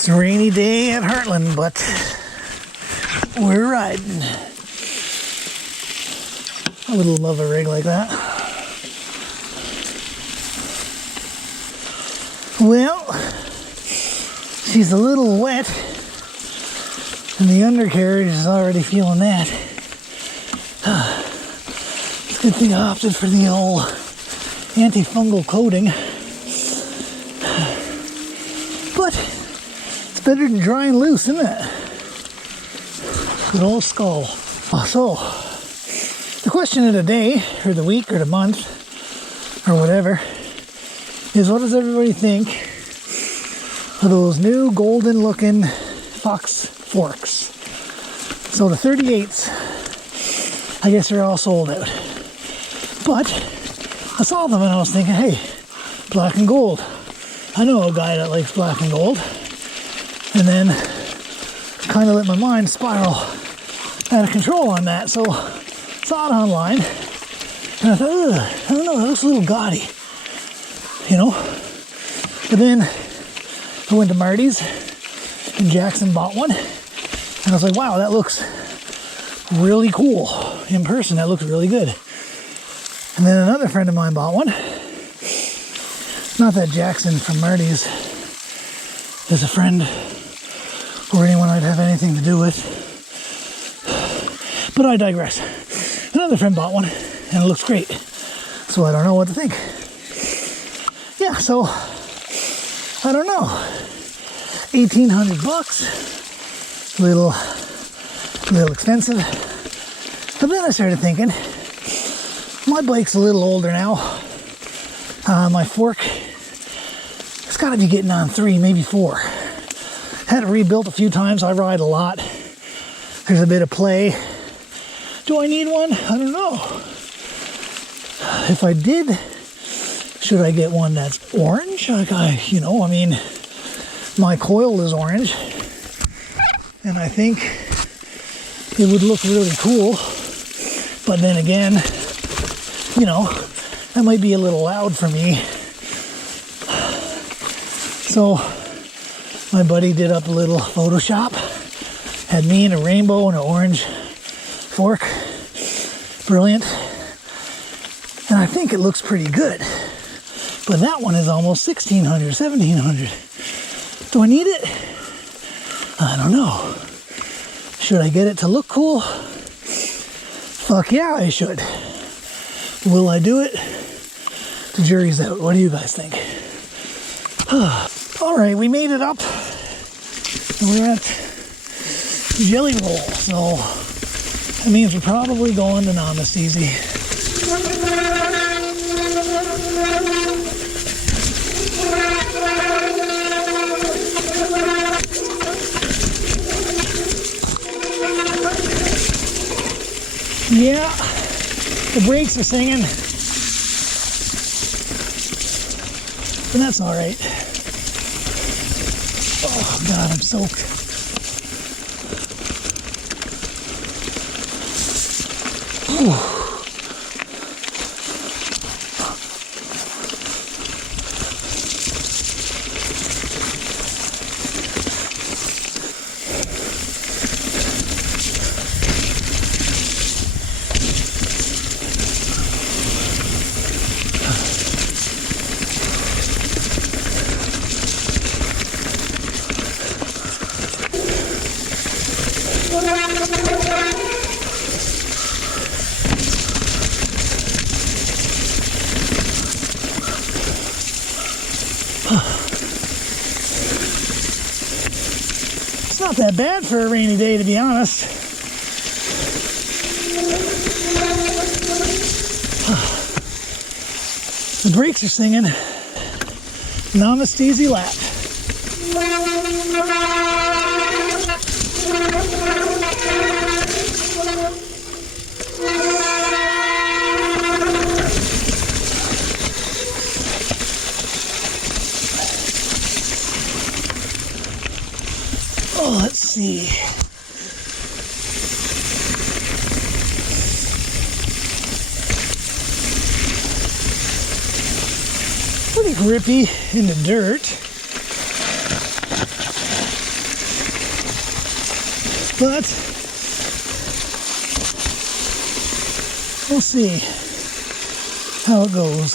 It's a rainy day at Hartland, but we're riding. I would love a rig like that. Well, she's a little wet, and the undercarriage is already feeling that. It's a good thing I opted for the old antifungal coating. But it's better than drying loose, isn't it? Good old skull. So, the question of the day, or the week, or the month, or whatever, is what does everybody think of those new golden looking fox forks? So the 38s, I guess they're all sold out. But I saw them and I was thinking, hey, black and gold. I know a guy that likes black and gold. And then kind of let my mind spiral out of control on that. So saw it online and I thought, ugh, I don't know, that looks a little gaudy. You know? But then I went to Marty's and Jackson bought one. And I was like, wow, that looks really cool. In person, that looks really good. And then another friend of mine bought one. Not that Jackson from Marty's is a friend or anyone I'd have anything to do with. But I digress. Another friend bought one and it looks great. So I don't know what to think. Yeah, so I don't know. 1,800 bucks. Little expensive. But then I started thinking, my bike's a little older now. My fork, it's got to be getting on 3, maybe 4. Had it rebuilt a few times. I ride a lot. There's a bit of play. Do I need one? I don't know. If I did, should I get one that's orange? Like I mean, my coil is orange. And I think it would look really cool. But then again, you know, that might be a little loud for me. So my buddy did up a little Photoshop. Had me in a rainbow and an orange fork. Brilliant. And I think it looks pretty good. But that one is almost 1,600, 1,700. Do I need it? I don't know. Should I get it to look cool? Fuck yeah, I should. Will I do it? The jury's out. What do you guys think? All right, we made it up. We're at Jelly Roll, so that means we're probably going to Namasteezy. Yeah, the brakes are singing, but that's all right. Oh God, I'm soaked. Ooh. It's not that bad for a rainy day, to be honest. The brakes are singing. Namasteezy lap. Oh, let's see. Pretty grippy in the dirt. But we'll see how it goes.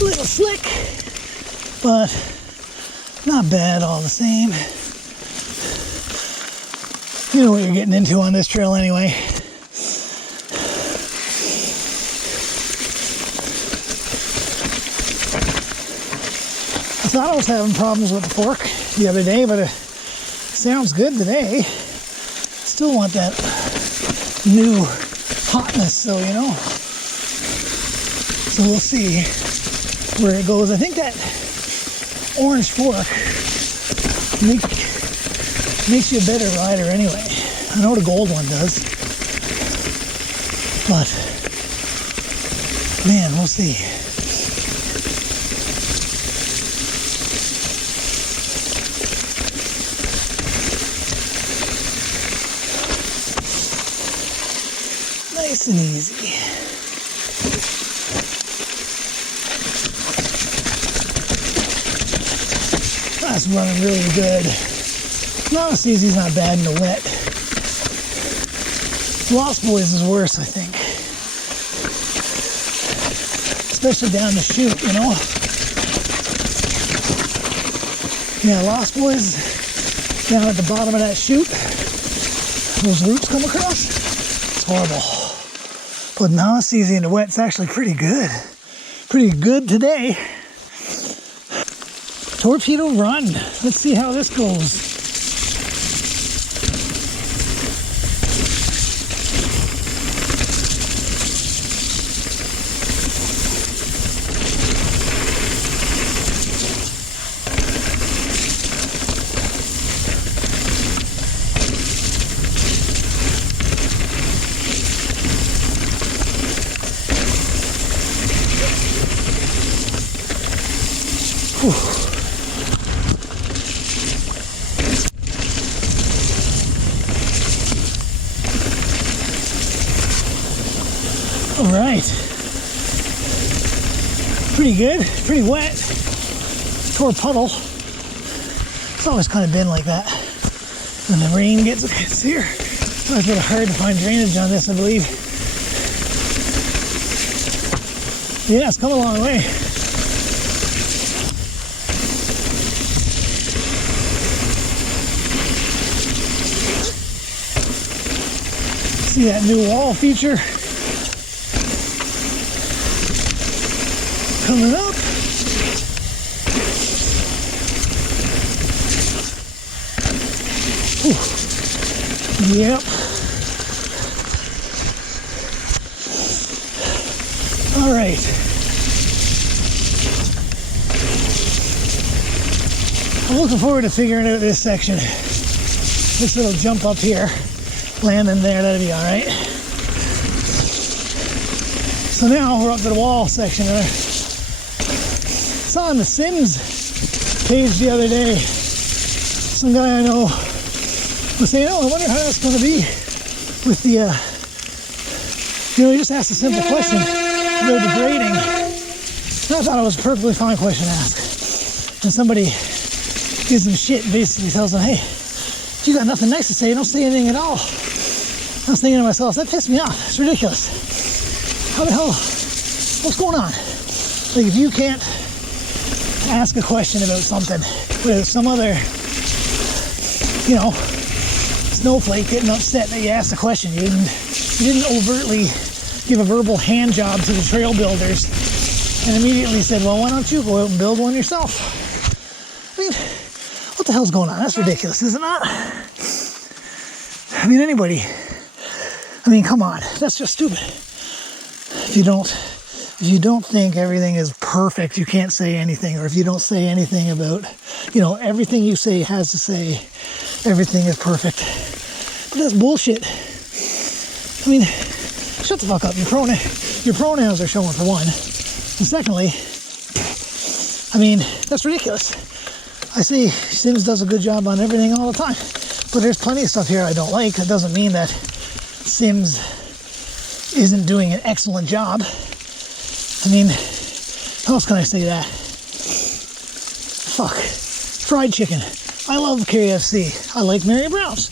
A little slick, but not bad all the same. You know what you're getting into on this trail anyway. I thought I was having problems with the fork the other day, but it sounds good today. Still want that new hotness though, you know. So we'll see where it goes. I think that orange fork makes you a better rider anyway. I know the gold one does, but man, we'll see. Nice and easy. That's running really good. Not easy's not bad in the wet. Lost Boys is worse, I think. Especially down the chute, you know. Yeah, Lost Boys down at the bottom of that chute. Those roots come across. It's horrible. But now it's easy in the wet. It's actually pretty good. Pretty good today. Torpedo run. Let's see how this goes. Whew. All right, pretty good, pretty wet. Tore a puddle. It's always kind of been like that when the rain gets here. It's always really hard to find drainage on this, I believe. Yeah, it's come a long way. See that new wall feature coming up. Whew. Yep. All right. I'm looking forward to figuring out this section. This little jump up here, landing there, that'll be all right. So now we're up to the wall section. I saw on the Sims page the other day, some guy I know was saying, oh, I wonder how that's going to be with the, you know, he just asked a simple question about the grading. And I thought it was a perfectly fine question to ask. And somebody gives them shit and basically tells them, hey, if you got nothing nice to say, don't say anything at all. I was thinking to myself, that pissed me off. It's ridiculous. How the hell, what's going on? Like, if you can't ask a question about something without some other, you know, snowflake getting upset that you asked a question. You didn't overtly give a verbal hand job to the trail builders and immediately said, well, why don't you go out and build one yourself? I mean, what the hell's going on? That's ridiculous, is it not? I mean, anybody, I mean, come on, that's just stupid. If you don't think everything is perfect, you can't say anything. Or if you don't say anything about, you know, everything you say has to say everything is perfect. But that's bullshit. I mean, shut the fuck up. Your pronouns are showing, for one. And secondly, I mean, that's ridiculous. I say Sims does a good job on everything all the time. But there's plenty of stuff here I don't like. That doesn't mean that Sims isn't doing an excellent job. I mean, how else can I say that? Fuck. Fried chicken. I love KFC. I like Mary Brown's.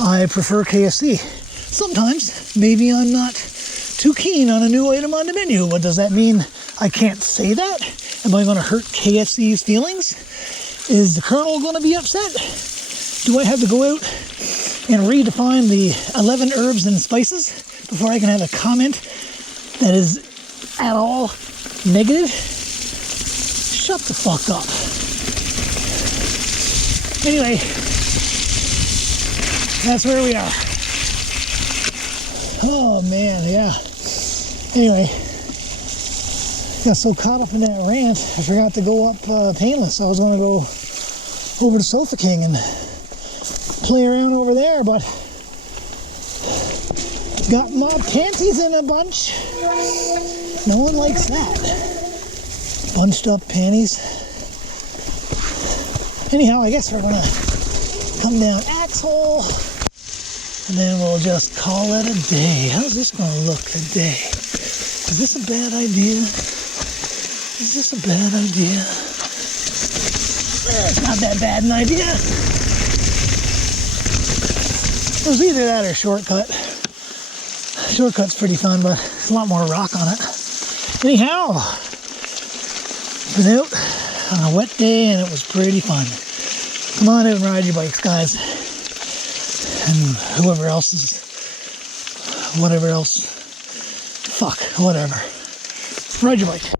I prefer KFC. Sometimes, maybe I'm not too keen on a new item on the menu. But does that mean I can't say that? Am I going to hurt KFC's feelings? Is the Colonel going to be upset? Do I have to go out and redefine the 11 herbs and spices before I can have a comment that is at all negative? Shut the fuck up. Anyway, that's where we are. Oh man, yeah. Anyway, got so caught up in that rant, I forgot to go up painless. I was going to go over to Sofa King and play around over there, but got my panties in a bunch. No one likes that. Bunched up panties. Anyhow, I guess we're gonna come down Axhole and then we'll just call it a day. How's this gonna look today? Is this a bad idea? Is this a bad idea? It's not that bad an idea. It was either that or Shortcut. Shortcut's pretty fun, but there's a lot more rock on it. Anyhow, been out on a wet day and it was pretty fun. Come on out and ride your bikes, guys. And whoever else is, whatever else. Fuck, whatever. Ride your bike.